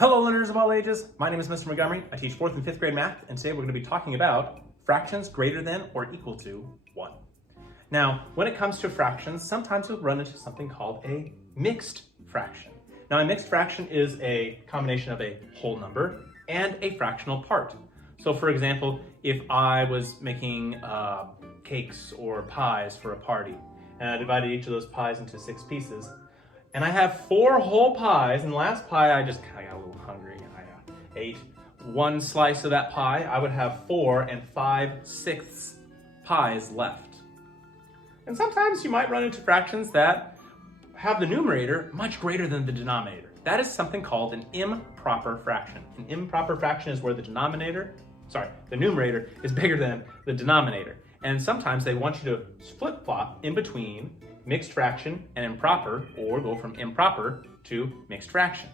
Hello learners of all ages, my name is Mr. Montgomery. I teach 4th and 5th grade math, and today we're going to be talking about fractions greater than or equal to 1. Now, when it comes to fractions, sometimes we'll run into something called a mixed fraction. Now, a mixed fraction is a combination of a whole number and a fractional part. So for example, if I was making cakes or pies for a party, and I divided each of those pies into 6 pieces, and I have 4 whole pies, and the last pie I got a little hungry and I ate one slice of that pie, I would have 4 5/6 pies left. And sometimes you might run into fractions that have the numerator much greater than the denominator. That is something called an improper fraction. An improper fraction is where the numerator is bigger than the denominator. And sometimes they want you to flip-flop in between mixed fraction and improper, or go from improper to mixed fraction.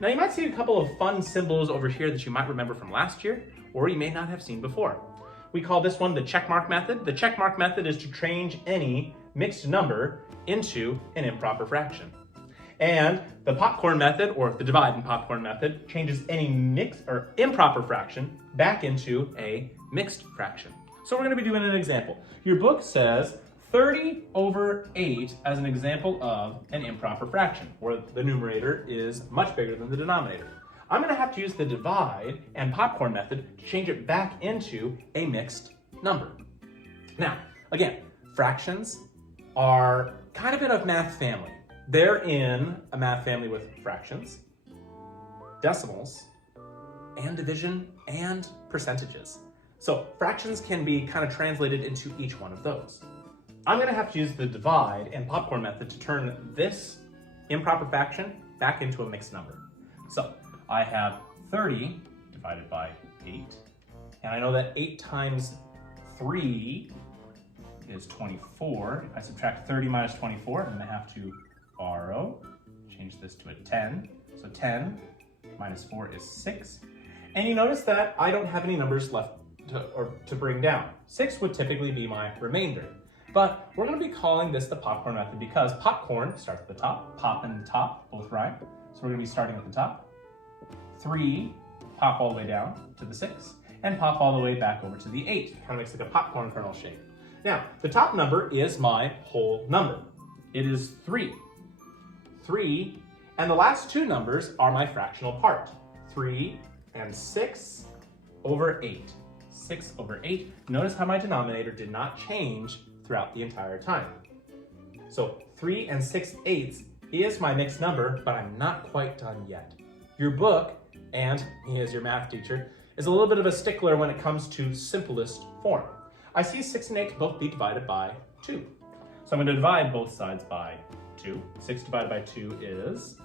Now you might see a couple of fun symbols over here that you might remember from last year, or you may not have seen before. We call this one the checkmark method. The checkmark method is to change any mixed number into an improper fraction. And the popcorn method, or the divide and popcorn method, changes any mixed or improper fraction back into a mixed fraction. So we're going to be doing an example. Your book says 30/8 as an example of an improper fraction, where the numerator is much bigger than the denominator. I'm going to have to use the divide and popcorn method to change it back into a mixed number. Now, again, fractions are kind of in a math family. They're in a math family with fractions, decimals, and division, and percentages. So fractions can be kind of translated into each one of those. I'm going to have to use the divide and popcorn method to turn this improper fraction back into a mixed number. So I have 30 divided by 8, and I know that 8 times 3 is 24. If I subtract 30 minus 24, I'm going to have to borrow, change this to a 10. So 10 minus 4 is 6. And you notice that I don't have any numbers left to bring down. 6 would typically be my remainder. But we're going to be calling this the popcorn method because popcorn starts at the top, pop and the top both rhyme. So we're going to be starting at the top. 3, pop all the way down to the 6, and pop all the way back over to the 8. Kind of makes like a popcorn kernel shape. Now, the top number is my whole number. It is 3. 3, and the last 2 numbers are my fractional part. 3 and 6 over 8. 6 over 8. Notice how my denominator did not change throughout the entire time. So 3 6/8 is my mixed number, but I'm not quite done yet. Your book, and he is your math teacher, is a little bit of a stickler when it comes to simplest form. I see 6 and 8 can both be divided by 2. So I'm going to divide both sides by 2. 6 divided by 2 is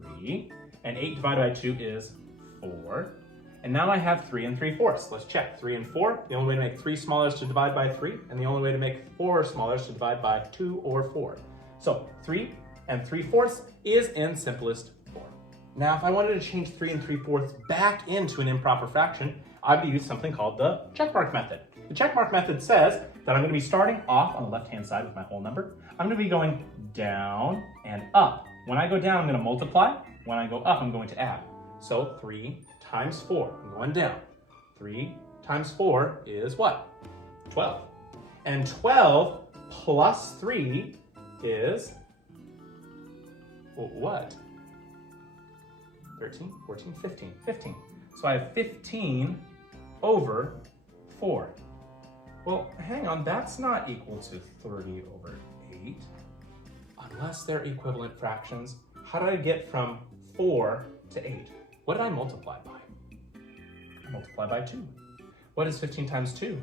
3, and 8 divided by 2 is 4. And now I have 3 3/4. Let's check. 3 and 4. The only way to make 3 smaller is to divide by 3, and the only way to make 4 smaller is to divide by 2 or 4. So 3 3/4 is in simplest form. Now, if I wanted to change 3 3/4 back into an improper fraction, I'd use something called the checkmark method. The checkmark method says that I'm going to be starting off on the left-hand side with my whole number. I'm going to be going down and up. When I go down, I'm going to multiply. When I go up, I'm going to add. So 3 times 4, I'm going down. 3 times 4 is what? 12. And 12 plus 3 is, well, what? 13, 14, 15, 15. So I have 15 over 4. Well, hang on, that's not equal to 30 over 8. Unless they're equivalent fractions, how did I get from 4 to 8? What did I multiply by? I multiply by 2. What is 15 times 2?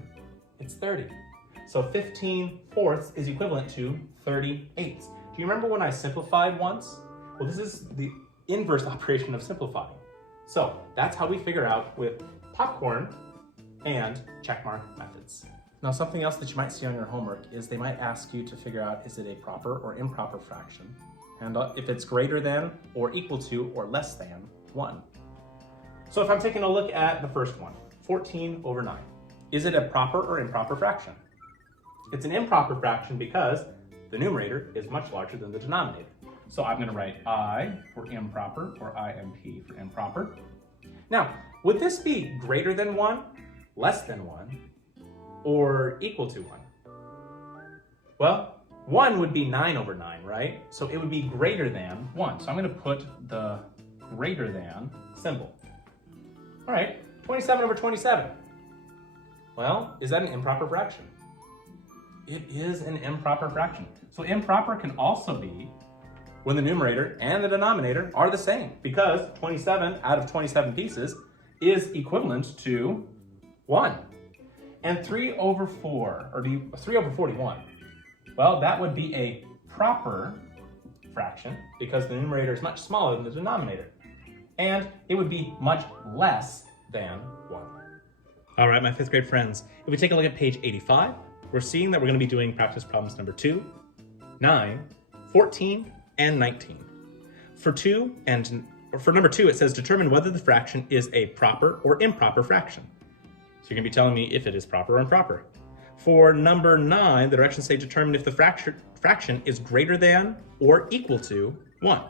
It's 30. So 15/4 is equivalent to 38. Do you remember when I simplified once? Well, this is the inverse operation of simplifying. So that's how we figure out with popcorn and checkmark methods. Now, something else that you might see on your homework is they might ask you to figure out, is it a proper or improper fraction? And if it's greater than or equal to or less than 1. So if I'm taking a look at the first one, 14 over 9, is it a proper or improper fraction? It's an improper fraction because the numerator is much larger than the denominator. So I'm gonna write I for improper, or IMP for improper. Now, would this be greater than 1, less than 1, or equal to 1? Well, 1 would be 9 over 9, right? So it would be greater than 1. So I'm gonna put the greater than symbol. All right, 27 over 27. Well, is that an improper fraction? It is an improper fraction. So improper can also be when the numerator and the denominator are the same, because 27 out of 27 pieces is equivalent to 1. And 3 over 4, or 3 over 41, well, that would be a proper fraction because the numerator is much smaller than the denominator. And it would be much less than 1. All right, my 5th grade friends, if we take a look at page 85, we're seeing that we're going to be doing practice problems number 2, 9, 14, and 19. For number 2, it says determine whether the fraction is a proper or improper fraction. So you're going to be telling me if it is proper or improper. For number 9, the directions say determine if the fraction is greater than or equal to 1.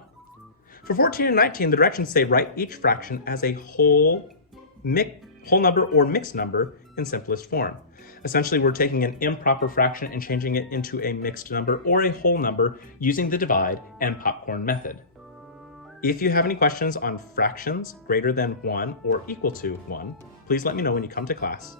For 14 and 19, the directions say write each fraction as a whole number or mixed number in simplest form. Essentially, we're taking an improper fraction and changing it into a mixed number or a whole number using the divide and popcorn method. If you have any questions on fractions greater than 1 or equal to 1, please let me know when you come to class.